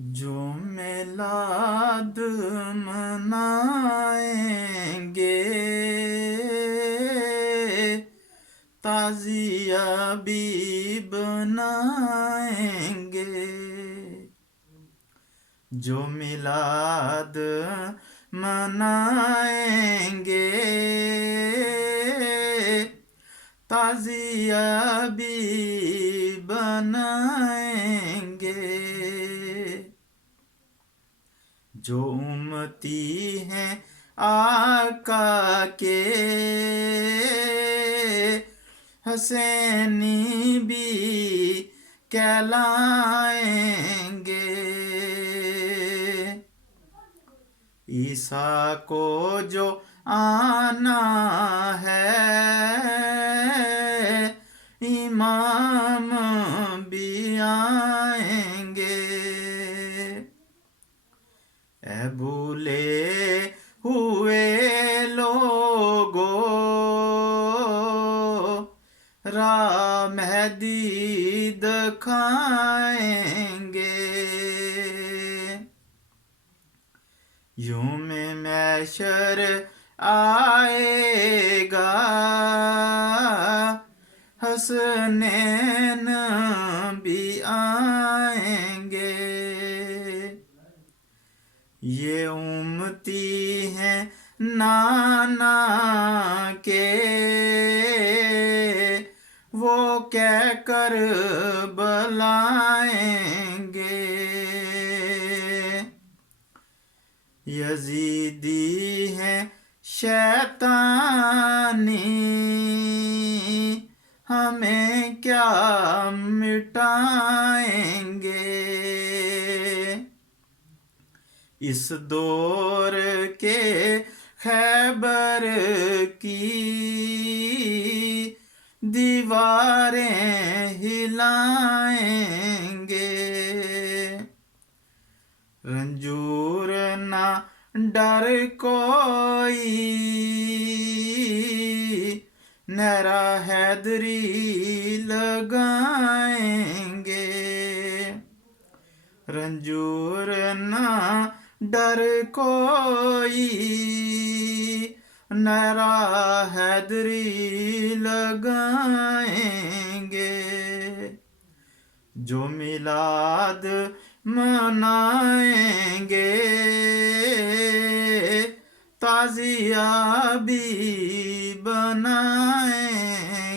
جو میلاد منائیں گے تعزیہ بھی بنائیں گے، جو میلاد منائیں گے تعزیہ بھی بنائیں گے، جو امتی ہیں آقا کے حسینی بھی کہلائیں گے، عیسیٰ کو جو آنا ہے امام بھی آئیں گے، اے بھولے ہوئے لوگو راہ مہدی دکھائیں گے، یوم محشر آئے گا حسنین بھی آئیں گے، یہ امتی ہیں نانا کے وہ کہہ کر بلائیں گے، یزیدی ہیں شیطانی ہمیں کیا مٹائیں گے، اس دور کے خیبر کی دیواریں ہلائیں گے، رنجور نہ ڈر کوئی نعرہ حیدری لگائیں گے، رنجور نہ ڈر کوئی نعرہ حیدری لگائیں گے، جو میلاد منائیں گے تعزیہ بھی بنائیں